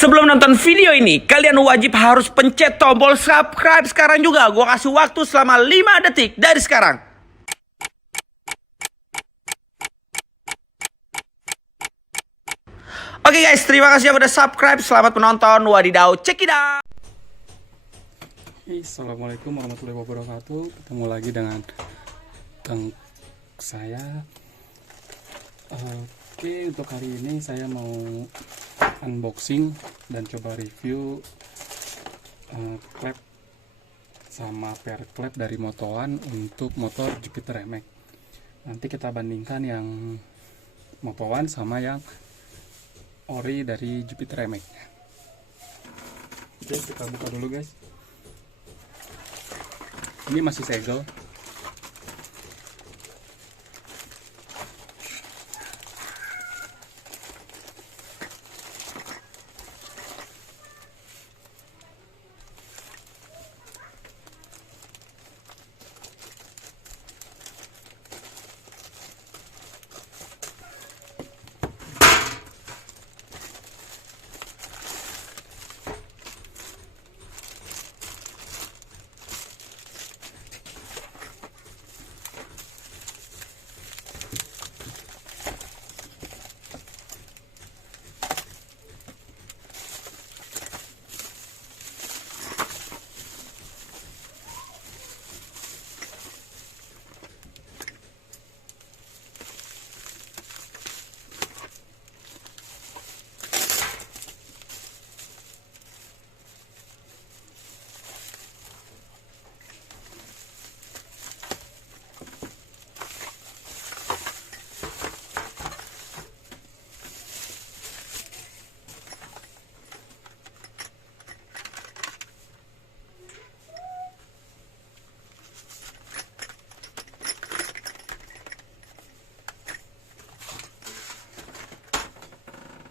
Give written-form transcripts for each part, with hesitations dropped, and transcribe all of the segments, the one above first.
Sebelum nonton video ini, kalian wajib harus pencet tombol subscribe sekarang juga. Gua kasih waktu selama 5 detik dari sekarang. Oke guys, terima kasih yang udah subscribe. Selamat menonton. Wadidaw, check it out. Assalamualaikum warahmatullahi wabarakatuh. Ketemu lagi dengan Kang saya. Oke, untuk hari ini saya mau unboxing dan coba review klep sama pair klep dari Moto1 untuk motor Jupiter MX. Nanti kita bandingkan yang Moto1 sama yang ori dari Jupiter MX. Oke, kita buka dulu guys. Ini masih segel.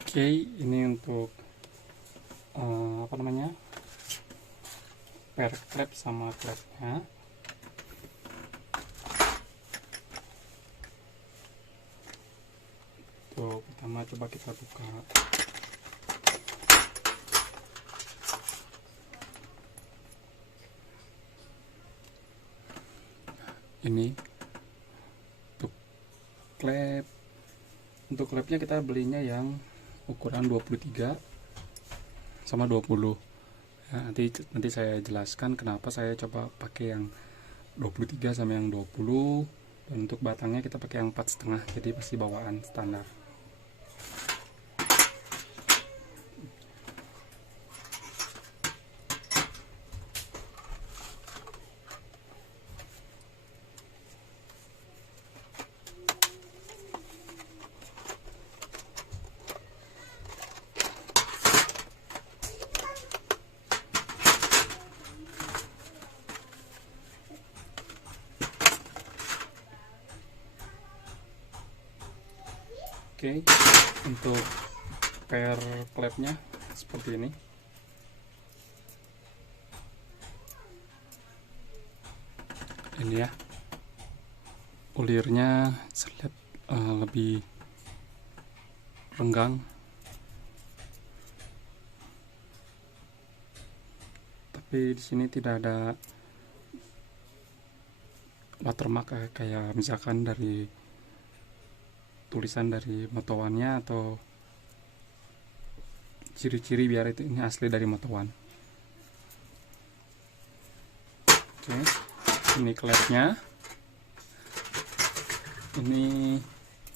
Oke, ini untuk pair klep sama klepnya. Tuh, pertama coba kita buka. Ini untuk klep. Untuk klepnya kita belinya yang ukuran 23 sama 20 ya, nanti saya jelaskan kenapa saya coba pakai yang 23 sama yang 20. Dan untuk batangnya kita pakai yang 4,5, jadi pasti bawaan standar. Oke, untuk pair klepnya seperti ini. Ini ya, ulirnya saya lihat lebih renggang, tapi di sini tidak ada watermark kayak misalkan dari tulisan dari Moto1-nya atau ciri-ciri biar itu ini asli dari Moto1. Oke, ini klepnya, ini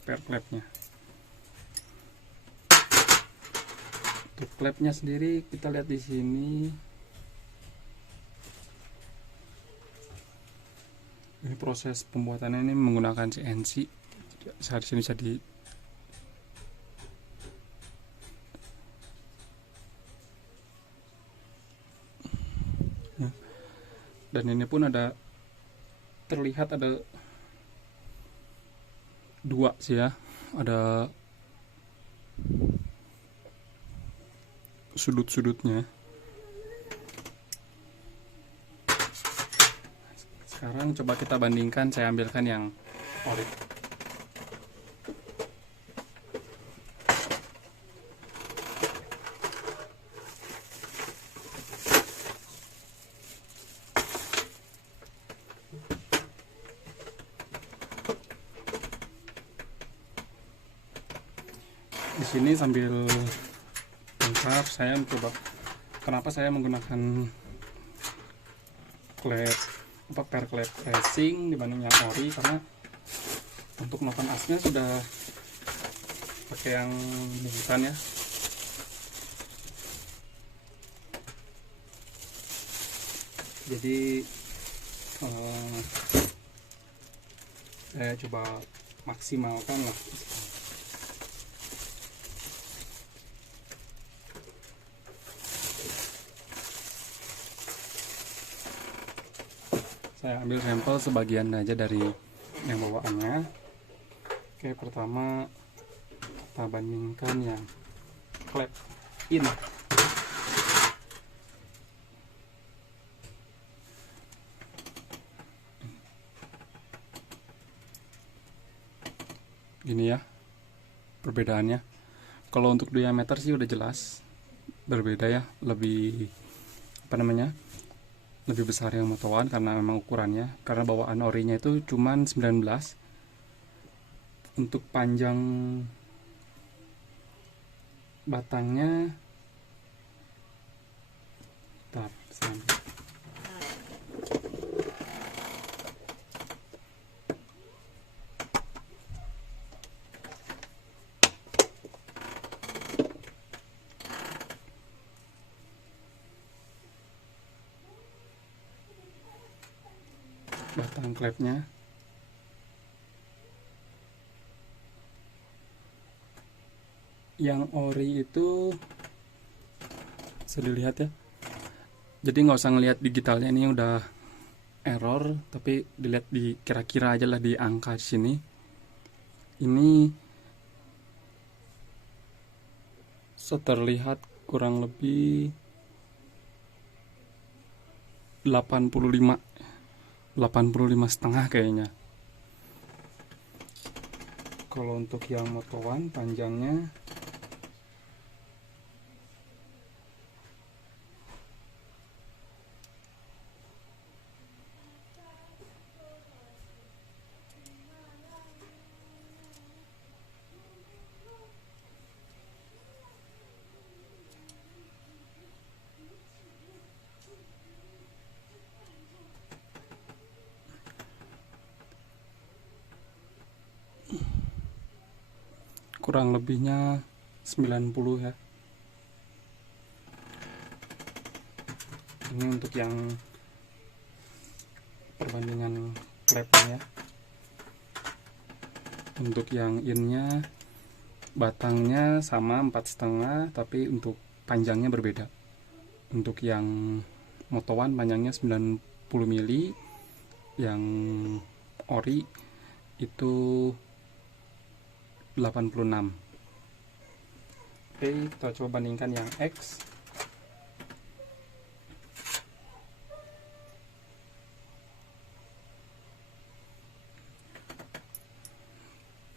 pair klepnya. Untuk klepnya sendiri kita lihat di sini. Ini proses pembuatannya ini menggunakan CNC. Seharusnya bisa di dan ini pun ada terlihat ada dua sih ya, ada sudut-sudutnya. Sekarang coba kita bandingkan, saya ambilkan yang ori. sini sambil lengkap saya mencoba kenapa saya menggunakan klep per klep racing dibanding yang ori, karena untuk noken asnya sudah pakai yang bungkusan ya. Jadi saya coba maksimalkan lah. Saya ambil sampel sebagian aja dari yang bawaannya. Oke, pertama kita bandingkan yang klep in. Gini ya perbedaannya. Kalau untuk diameter sih udah jelas berbeda ya, lebih lebih besar yang motowan karena memang ukurannya, karena bawaan orinya itu cuman 19. Untuk panjang batangnya batang klepnya yang ori itu bisa dilihat ya, jadi nggak usah ngelihat digitalnya, ini udah error, tapi dilihat di kira-kira aja lah di angka di sini. Ini terlihat kurang lebih 85 setengah kayaknya. Kalau untuk yang motowan panjangnya kurang lebihnya 90 ya. Ini untuk yang perbandingan klepnya ya. Untuk yang innya batangnya sama 4,5, tapi untuk panjangnya berbeda. Untuk yang motowan panjangnya 90 mili, yang ori itu 86. Oke, kita coba bandingkan yang X.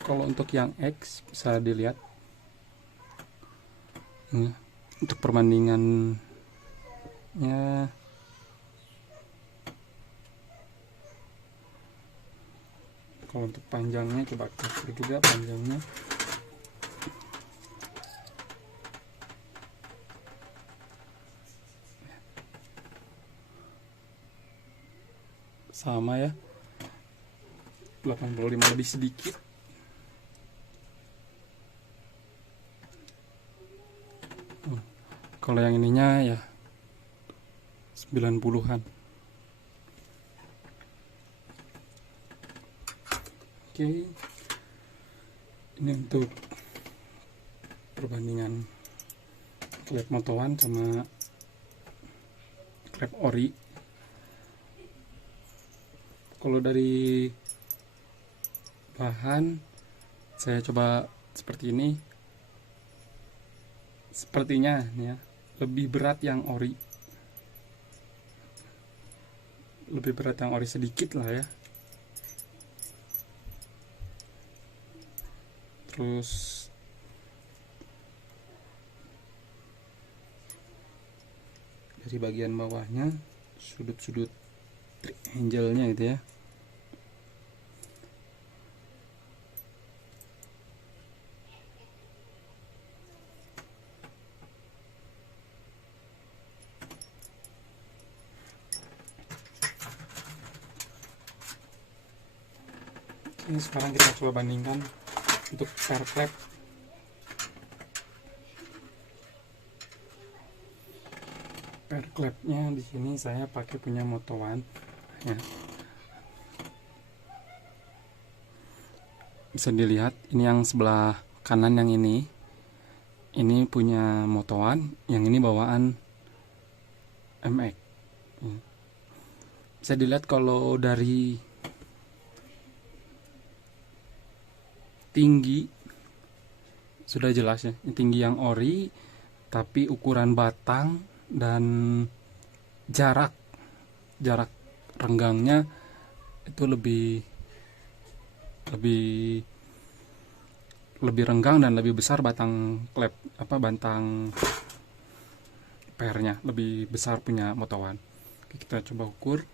Kalau untuk yang X bisa dilihat ini, untuk perbandingannya kalau untuk panjangnya coba kita ukur juga panjangnya. Sama ya, 85 lebih sedikit. Kalau yang ininya ya 90-an. Oke, ini untuk perbandingan klep motowan sama klep ori. Kalau dari bahan saya coba seperti ini, sepertinya ya lebih berat yang ori, sedikit lah ya. Terus dari bagian bawahnya sudut-sudut triangle-nya gitu ya, Ini sekarang kita coba bandingkan untuk per klep. Per klepnya di sini saya pakai punya Moto1 ya. Bisa dilihat ini yang sebelah kanan, yang ini punya Moto1, yang ini bawaan MX. Bisa dilihat kalau dari tinggi sudah jelas ya, ini tinggi yang ori, tapi ukuran batang dan jarak renggangnya itu lebih renggang dan lebih besar batang klep batang pernya lebih besar punya Moto1. Oke, kita coba ukur.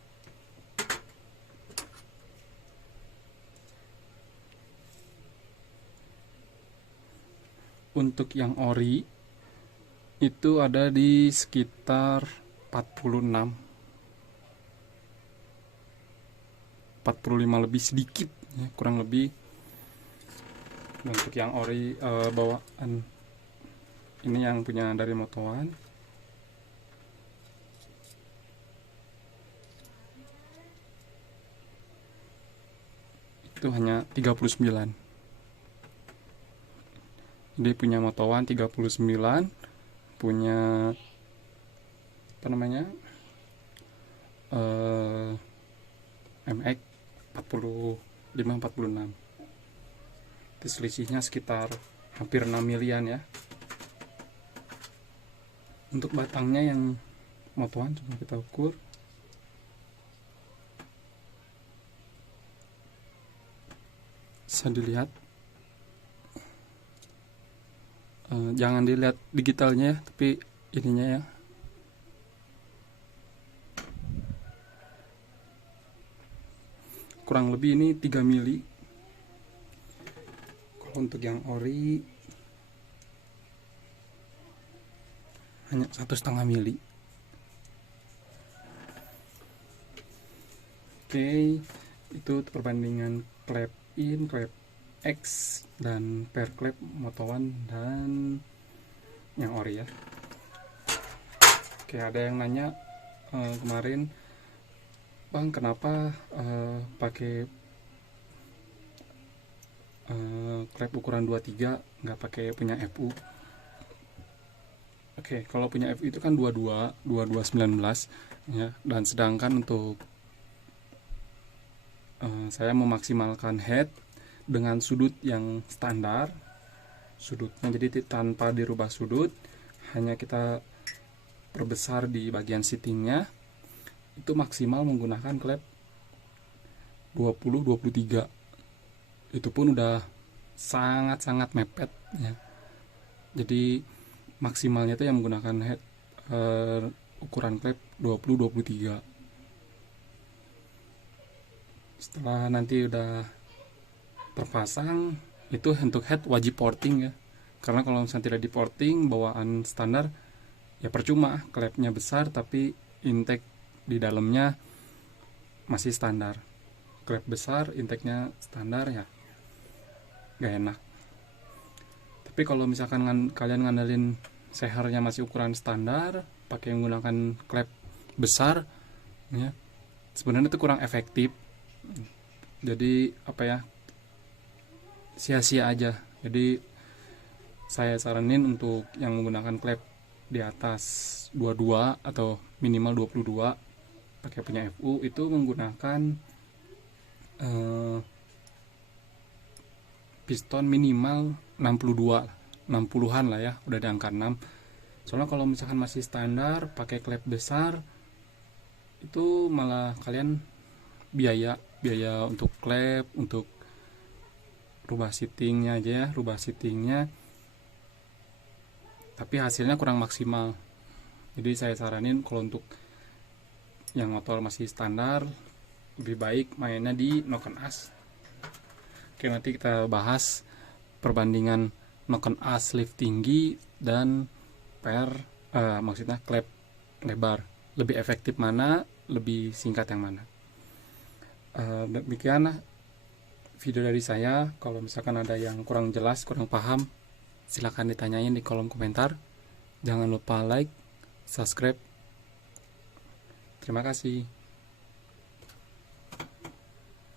Untuk yang ori itu ada di sekitar 45 lebih sedikit ya, kurang lebih. Untuk yang ori bawaan ini yang punya dari Moto1 itu hanya 39. Jadi punya Moto1 39, punya MX 45-46. Itu selisihnya sekitar hampir 6 milian ya. Untuk batangnya yang Moto1 coba kita ukur. Bisa dilihat, jangan dilihat digitalnya ya, tapi ininya ya. Kurang lebih ini 3 mili. Kalau untuk yang ori hanya 1,5 mili. Oke, itu perbandingan klep in, klep X, dan per klep Moto1 dan yang ori ya. Oke, ada yang nanya kemarin, Bang, kenapa pakai klep ukuran 23 nggak pakai punya FU? Oke, kalau punya FU itu kan 22 19 ya, dan sedangkan untuk saya memaksimalkan head dengan sudut yang standar, sudutnya jadi tanpa dirubah sudut, hanya kita perbesar di bagian seatingnya. Itu maksimal menggunakan klep 20-23. Itu pun udah sangat-sangat mepet ya. Jadi maksimalnya itu yang menggunakan head ukuran klep 20-23. Setelah nanti udah terpasang, itu untuk head wajib porting ya. Karena kalau misalnya tidak di porting bawaan standar, ya percuma, klepnya besar tapi intake di dalamnya masih standar. Klep besar, intake-nya standar ya, gak enak. Tapi kalau misalkan kalian ngandelin sehernya masih ukuran standar, pakai menggunakan klep besar ya, sebenarnya itu kurang efektif. Jadi sia-sia aja. Jadi saya saranin untuk yang menggunakan klep di atas 22 atau minimal 22 pakai punya FU, itu menggunakan piston minimal 60-an lah ya, udah di angka 6. Soalnya kalau misalkan masih standar pakai klep besar, itu malah kalian biaya untuk klep, untuk rubah seatingnya aja ya, tapi hasilnya kurang maksimal. Jadi saya saranin kalau untuk yang motor masih standar, lebih baik mainnya di Noken As. Oke, nanti kita bahas perbandingan Noken As lift tinggi dan maksudnya klep lebar, lebih efektif mana, lebih singkat yang mana. Demikian video dari saya. Kalau misalkan ada yang kurang jelas, kurang paham, silahkan ditanyain di kolom komentar. Jangan lupa like, subscribe. Terima kasih.